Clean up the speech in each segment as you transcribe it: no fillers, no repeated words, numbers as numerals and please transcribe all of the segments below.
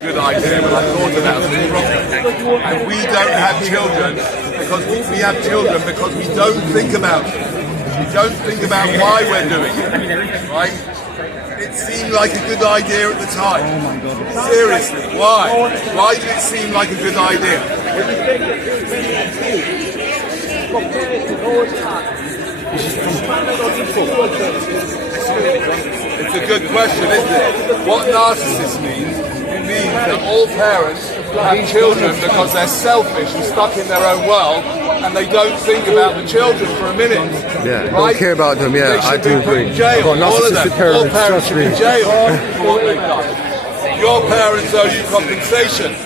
Good idea, but I thought about it wrong. And we don't have children because we have children because we don't think about it. We don't think about why we're doing it, right? It seemed like a good idea at the time. Seriously, why? Why did it seem like a good idea? It's a good question, isn't it? What narcissist means? It means that all parents have children because they're selfish and stuck in their own world and they don't think about the children for a minute. Yeah, right? Don't care about them, yeah, I do agree. In jail, I've got all of them. narcissistic parents, All parents should be in jail trust for what they've done. Your parents owe you compensation.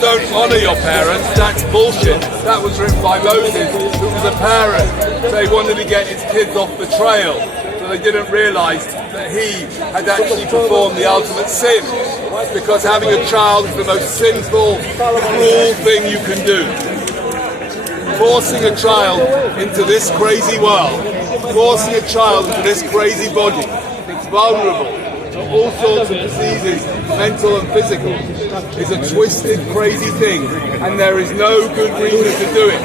Don't honour your parents, that's bullshit. That was written by Moses, who was a parent. They wanted to get his kids off the trail, so they didn't realise that he had actually performed the ultimate sin. Because having a child is the most sinful, cruel thing you can do. Forcing a child into this crazy world, forcing a child into this crazy body, it's vulnerable to all sorts of diseases, mental and physical, is a twisted, crazy thing, and there is no good reason to do it.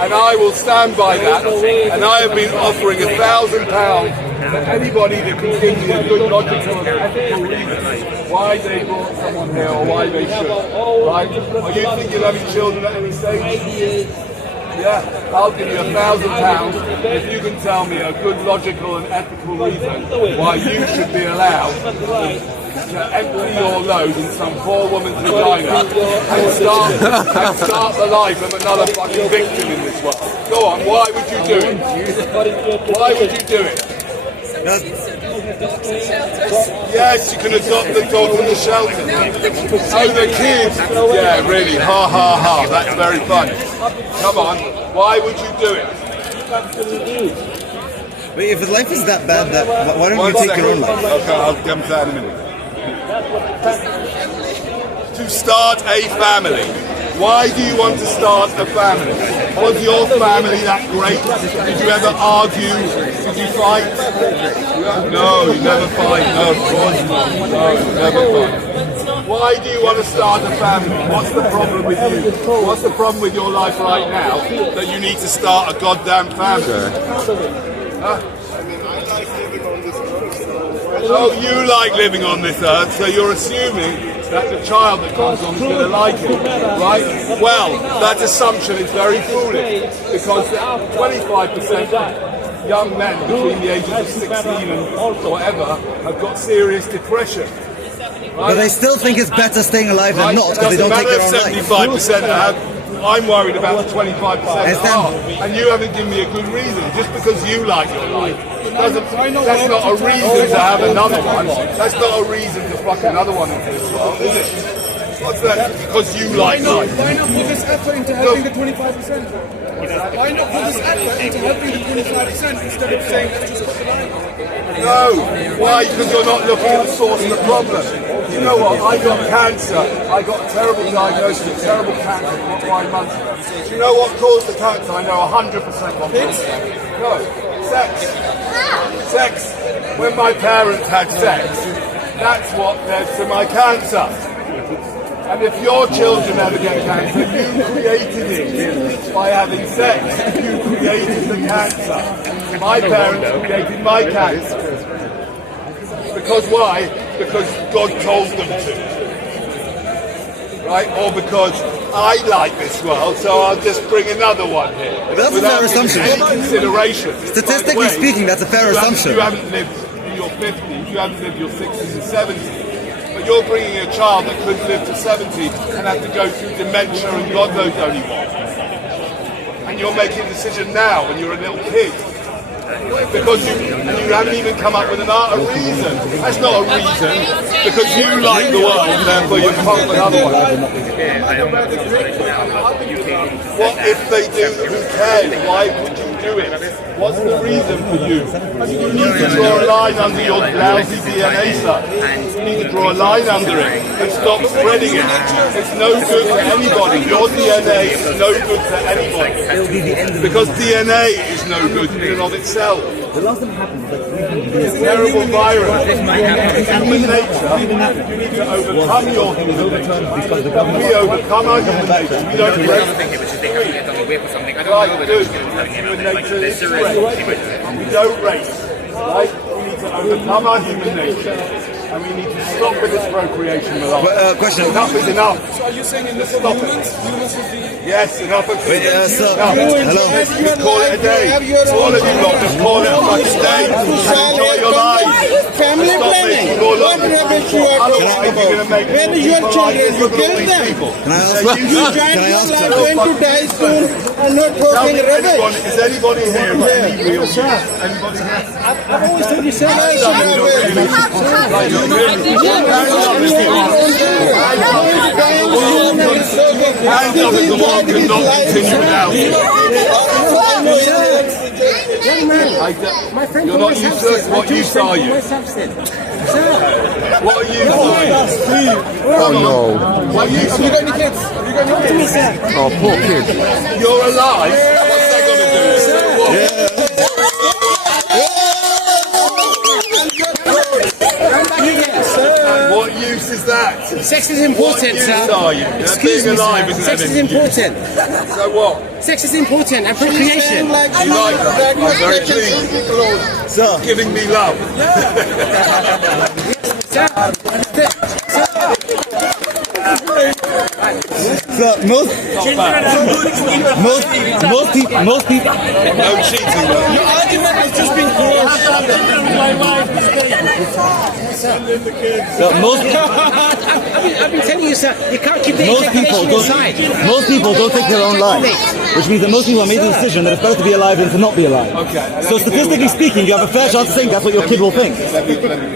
And I will stand by that, and I have been offering £1,000 to anybody that can give me a good logical and ethical reason why they brought someone here or why they should. Right? Are you thinking of having children at any stage? Yeah, I'll give you £1,000 if you can tell me a good logical and ethical reason why you should be allowed to empty your load in some poor woman's vagina and start the life of another fucking victim in this world. Go on, why would you do it? Why would you do it? Yes, you can adopt the dog from the shelter. Oh, the kids. Yeah, really, ha ha ha, that's very funny. Come on, why would you do it? Wait, if life is that bad, why don't you take your own life? Okay, I'll come to that in a minute. To start a family. Why do you want to start a family? Was your family that great? Did you ever argue? Did you fight? No, you never fight. No, of course not. No, you never fight. Why do you want to start a family? What's the problem with you? What's the problem with your life right now that you need to start a goddamn family? Huh? Oh, you like living on this earth, so you're assuming that the child that comes on is going to like it, right? Well, that assumption is very foolish, because 25% of young men between the ages of 16 and whatever have got serious depression. Right? But they still think it's better staying alive than not, because they don't take their own life. 75% have. I'm worried about the 25% that are, and you haven't given me a good reason. Just because you like your life, that's not a reason to have another one. That's not a reason to fuck another one into this world, is it? What's that? Because you like life. Why not put this effort into helping the 25%? Why not put this effort into helping the 25% instead of saying let's just put the line? No. Why? Because you're not looking at the source of the problem. You know what? I got cancer. I got a terrible diagnosis of terrible cancer 5 months ago. Do you know what caused the cancer? I know 100% what caused it. No. Sex. Sex. When my parents had sex, that's what led to my cancer. And if your children ever get cancer, you created it by having sex. You created the cancer. My parents created my cancer. Because why? Because God told them to. Right? Or because I like this world, so I'll just bring another one here. That's a fair assumption. Any consideration. Statistically speaking, that's a fair assumption. You haven't lived your 50s, you haven't lived your 60s and 70s. But you're bringing a child that couldn't live to 70 and have to go through dementia and God knows only what. And you're making a decision now when you're a little kid. Because you haven't even come up with a reason. That's not a reason. Because you like the world, therefore you can't with otherwise. What if they do? Who cares? Why would you do it? What's the reason for you? You need to draw a line under your lousy DNA stuff. You need to draw a line under it and stop spreading it. It's no good to anybody. Your DNA is no good to anybody. Because DNA is no good in and of itself. The last time it happened was like 300 years It's a terrible virus. Human nature, you need to overcome your human nature. We overcome our human nature. We don't race. Right, good. Human nature is race. We don't race. Right? We need to overcome our human nature. And we need to stop with this procreation. Question. Enough is enough. So are you saying in this humans is the... Yes, enough of Wait, sir. Hello. Just call it a day. All of you lot, just call it a fucking day. Enjoy your life. Family planning. What rubbish you are talking about? Where is your children? You kill them. Can I ask? You giant are going to die soon and not talking rubbish. Is anybody here with any real Anybody here? I've always told you, sir. Hands up if the world cannot continue without you. You're not useless. What use are you? What are you doing? Oh no. What use? Have you got any kids? Have you got any kids? Oh, poor kid. You're alive. What's that going to do? What use is that? Sex is important, sir. Are you? Excuse me, alive, sir. Sex is important. So what? Sex is important and procreation. You like that? I'm very pleased. Sir. Giving me love. Sir, most people. No cheating. Your argument has just been closed. I've been telling you, sir, you can't keep the ejaculation inside. Most people don't take their own lives, which means that most people have made the decision that it's better to be alive than to not be alive. Okay. So statistically speaking, you have a fair chance to think that's what your kid will think. Let me deal with it.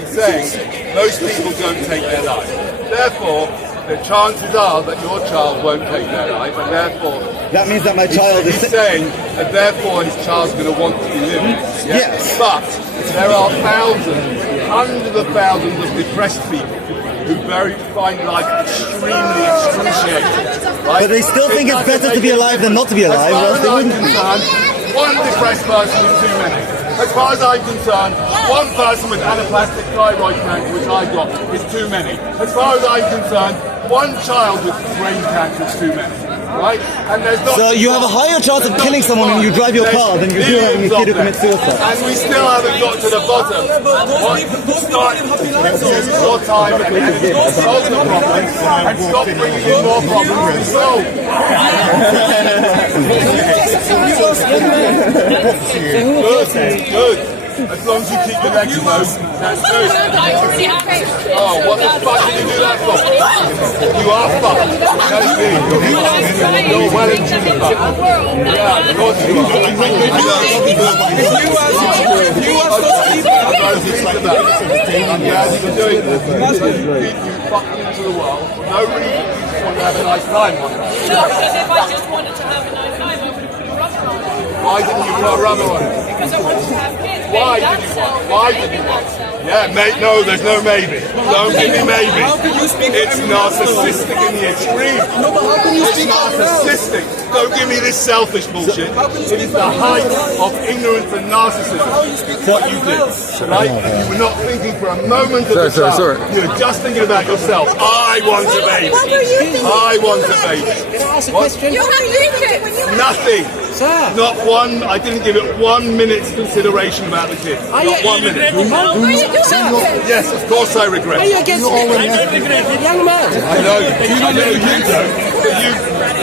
He's saying most people don't take their life. Therefore, the chances are that your child won't take their life, and therefore... That means that my child is... He's saying that therefore his child's going to want to be living. Yes. But there are thousands, hundreds of thousands of depressed people who find life extremely excruciating. Right? But they still think it's better to be alive than not to be alive, or else they wouldn't. One depressed person is too many. As far as I'm concerned, one person with anaplastic thyroid cancer, which I got, is too many. As far as I'm concerned, one child with brain cancer is too many. Right? And there's not. So you have a higher chance of killing someone when you drive your car than you do having a kid who commits suicide. And we still haven't got to the bottom. Start use your time and energy to solve the problem and stop bringing in more problems to solve. Good. As long as you keep the legs closed, that's good. Oh, what the fuck did you do that for? You are fucked. That's me. You're well into the fuck. Yeah, of course you are. I'm glad you're doing this. You fucked into the world. No reason. You just want to have a nice time. No, because if I just wanted to have a nice time, I would have put a rubber on it. Why didn't you put a rubber on it? Because I wanted to have kids. Why did you want? Why did you want? Yeah, mate, no, there's no maybe. Don't give me maybe. It's narcissistic in the extreme. It's narcissistic. Don't give me this selfish bullshit. It is the height of ignorance and narcissism. What you did, right? You were not thinking for a moment of the time. You were just thinking about yourself. I want a baby. I want a baby. Can I ask a question? You have kids. Nothing. Sir. Not one. I didn't give it 1 minute's consideration about the kid. Not 1 minute. Yes, of course I regret. Are you against it? I don't regret it, young man. I know you don't. But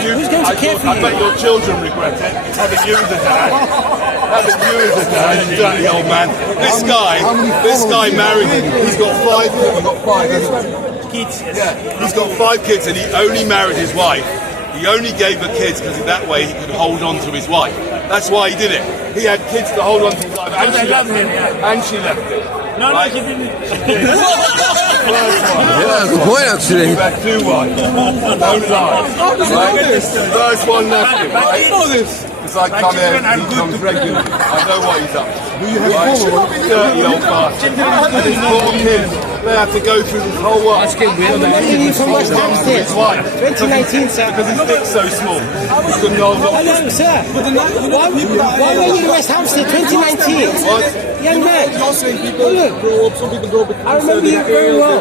Who's going to care for you? I bet your children regret it, having you as a dad. having you as a dad, you dirty old man. This guy married. He's got five kids. Yeah, he's got 5 kids, and he only married his wife. He only gave her kids because that way he could hold on to his wife. That's why he did it. He had kids to hold on to his wife, and she left him. And she left him. No, no, she didn't. Yeah, good point actually. You had 2 wives. Don't lie. Right? First one left him. Right? It's like come here, he comes regularly. I know what he's up to. Right? Dirty old bastard. And his poor kids, they have to go through this whole world. I'm remembering you from West Hampstead. 2019, sir. Because his dick's so small. He couldn't hold on. Hello, sir. Why were you in West Hampstead 2019? What? Young man. You're saying people grow up, some people grow up. I remember you very well.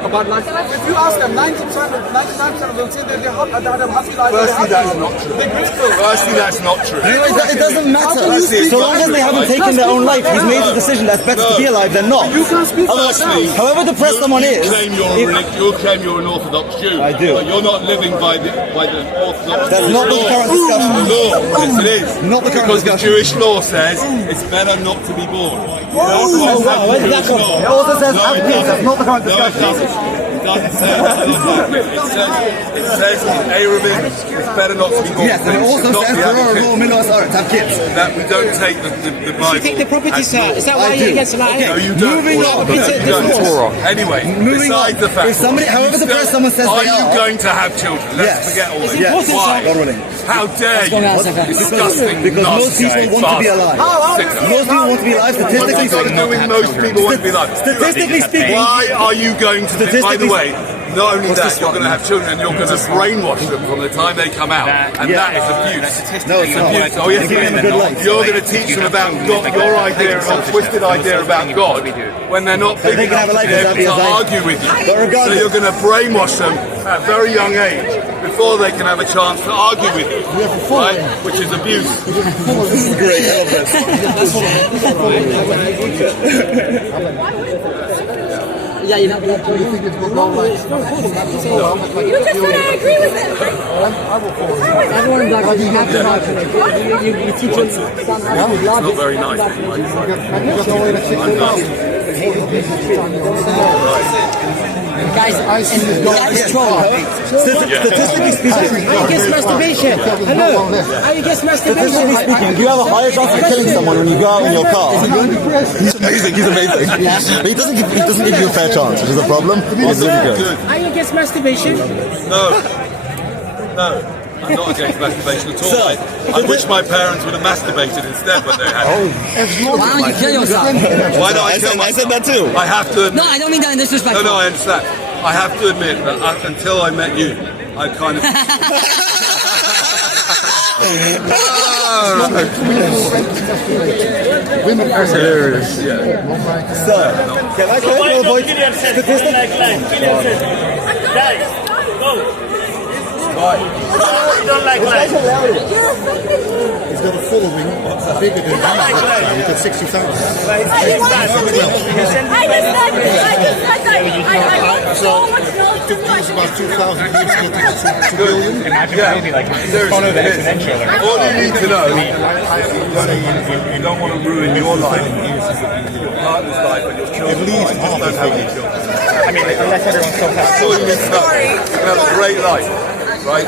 About life. If you ask them, 99% of them will say they're happy life. Firstly, that's not true. Firstly, that's not true. It doesn't matter. So long as they haven't taken their own life, he's made the decision that's better to be alive than not. You can't speak for Firstly, yourself. However depressed someone is, you claim you're an Orthodox Jew. I do. But you're not living by the Orthodox That's Jewish not the law. current discussion. Law. Yes, it is. Not the current because discussion. the Jewish law says it's better not to be born. It also says have kids. That's not the current discussion. It doesn't say that. It says in Arabin it's better not to be born. Yes, and it also says there are rule minos have kids. That we don't take the Bible. You take the property, sir. Is that why you're against life? No, you don't. Moving on. Anyway, Moving besides on. the fact, If somebody, however depressed someone says are they you are, going to have children? Let's forget all this. Yes. Why? God willing. How dare you? Disgusting. Because most people want to be alive. Most people want to be alive. Statistically What's it got to do with most people want to be alive? Statistically speaking, Why are you going to? By the way, not only that, this you're one? going to have children, and you're going to brainwash them from the time they come out, and that is abuse. no, it's not. Abuse. Oh yes, Give them a good life. you're going to teach them about God, your idea, a twisted idea about God, when they're not big they can enough have a to life be able without to being argue with you. But So regardless, you're going to brainwash them at a very young age before they can have a chance to argue with you, right? Which is abuse. this is great. I love this. Yeah, you know. You just said I agree with it. Everyone black you have to talk to them. You teach them some It's not very nice. guys Statistically speaking, Are you against masturbation? Hello? Are you against statistically masturbation? speaking, do you have a higher chance of killing someone when you go out in your car? He's amazing. He's amazing. But he doesn't give you a fair chance, which is a problem. He's really good. Are you against masturbation? No. I'm not against masturbation at all. I wish my parents would have masturbated instead when they had it. Why don't you kill yourself? Why don't I kill myself? I said that too. I have to admit. No, I don't mean that in disrespect. No, I understand. I have to admit that until I met you, I kind of... Women are hilarious. Sir, can I avoid statistics? Guys, go. You don't like life. He's got a following bigger than He's got 60,000. I just said that. I want so much knowledge. It took us about 2,000 years to get to 2 billion. Imagine a movie like Follow the Exponential. All you need to know, you don't want to ruin your life, your partner's life, and your children's life. Just don't have any children. I mean, unless everyone still has. That's all you need to know. You can have a great life. Right?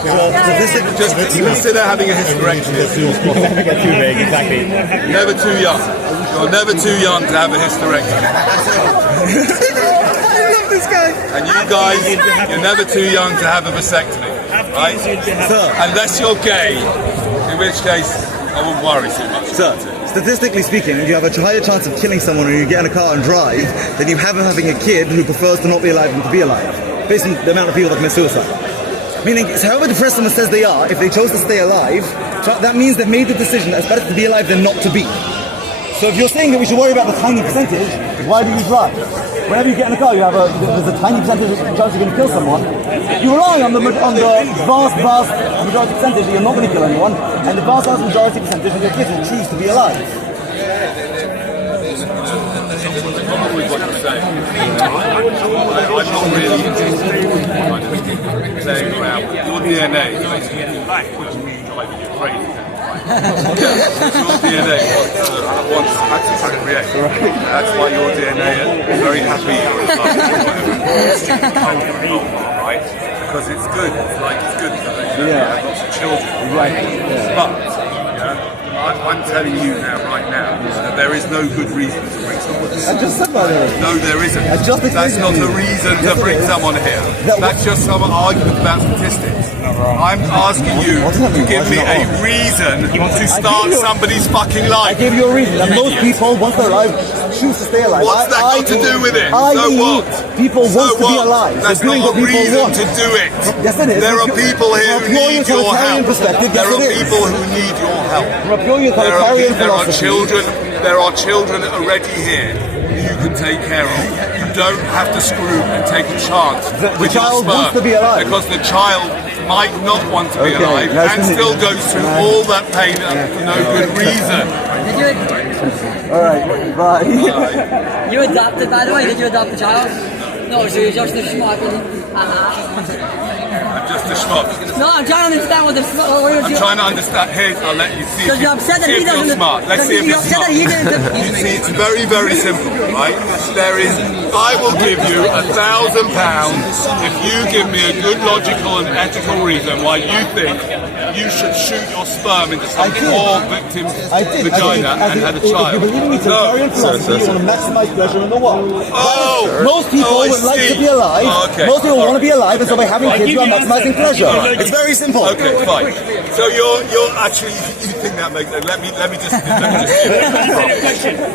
Just consider having a hysterectomy. Never get too big, exactly. Never too young. You're never too young to have a hysterectomy. I love this guy. And you guys, you're never too young to have a vasectomy. Right? Unless you're gay, in which case I wouldn't worry too much. Sir, statistically speaking, if you have a higher chance of killing someone when you get in a car and drive than you have of having a kid who prefers to not be alive than to be alive, based on the amount of people that commit suicide. Meaning, however depressed someone says they are, if they chose to stay alive, that means they've made the decision that it's better to be alive than not to be. So if you're saying that we should worry about the tiny percentage, why do you drive? Whenever you get in a car, there's a tiny percentage chance you're going to kill someone. You rely on the vast majority percentage that you're not going to kill anyone, and the vast majority percentage of your kids will choose to be alive. I'm with what you're saying. I'm not really saying around your DNA is basically driving you crazy. Your DNA wants to create. That's why your DNA is very happy you're right? Because it's good. It's like it's good to have lots of children, right? But I'm telling you right now that there is no good reason to bring someone here. I just said that. No, there isn't. just That's not a reason to bring someone here. That's just some argument about statistics. I'm asking you to give me a reason to start somebody's fucking life. I gave you a reason. And most people, once they're alive, choose to stay alive. What's that got to do with it? So what? People want to be alive. That's They're doing not a what people reason want. to do it. Yes, it is. There are people here who need your help. Perspective, There yes, are it is. people who need your help. From a pure utilitarian philosophy. There are children already here who you can take care of. You don't have to screw and take a chance with your child sperm, wants to be alive. because the child might not want to be alive and still goes through all that pain for no good reason. Alright, bye. You adopted, by the way? Did you adopt the child? No, so you're just a schmuck. I'm just a schmuck. No, I'm trying to understand what the I'm trying to understand. Here, I'll let you see. Because you're upset that he if you're doesn't. smart. Let's see if you're smart. He didn't. You see, it's very, very simple, right? I will give you £1,000 if you give me a good logical and ethical reason why you think you should shoot your sperm into some poor victim's vagina and have a child. If you believe in utilitarian philosophy, you want to maximize pleasure in the world. Most people would like to be alive. Most people want to be alive, and so by having kids, you are maximizing pleasure. It's very simple. Okay, fine. So you're actually, you think that makes sense? Let me just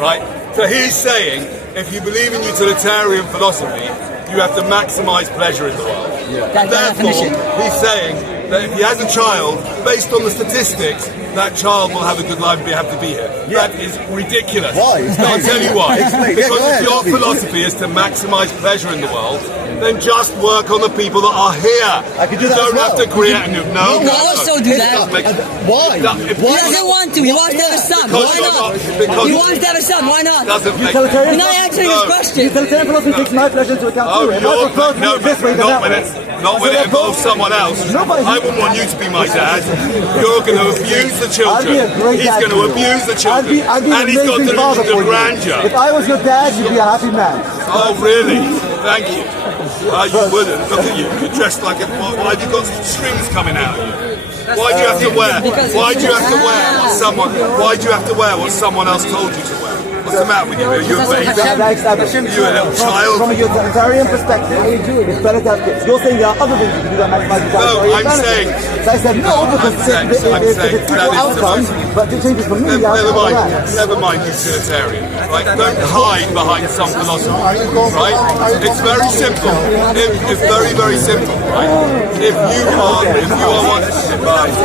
right. So he's saying, if you believe in utilitarian philosophy, you have to maximize pleasure in the world. That's my definition. He's saying that if he has a child, based on the statistics, that child will have a good life and have to be here. That is ridiculous. Why? I'll tell you why. Explain. Because Yeah, if your philosophy is to maximize pleasure in the world, then just work on the people that are here. I could do you that don't as have well. to create a new. No, You also do that. Why? He doesn't want to. He wants to have a son. Why not? He wants to have a son. Why not? Doesn't make Utilitarian You're not answering his question. Utilitarian philosophy takes my pleasure into account too. And I prefer to do it this way than that way. not when it involves someone else. I wouldn't want you to be my dad. You're going to abuse the children. He's going to abuse the children. And he's got the grandeur. If I was your dad, you'd be a happy man. Oh, really? Thank you. You wouldn't. Look at you. You're dressed like a... Why have you got strings coming out of you? Why do you have to wear? Why do you have to wear what someone... Why do you have to wear what someone else told you to wear? What's the matter with you? Are you a baby? You're a little child? From a utilitarian perspective, it's better to have kids. You're saying there are other things you can do that maximize the No, I'm saying... So I said no, because it's equal outcomes, but it changes for me. Never mind utilitarian. Right? Don't hide behind some philosophy. Right? It's very simple. It's very, very simple. Right? If you are one... Bye.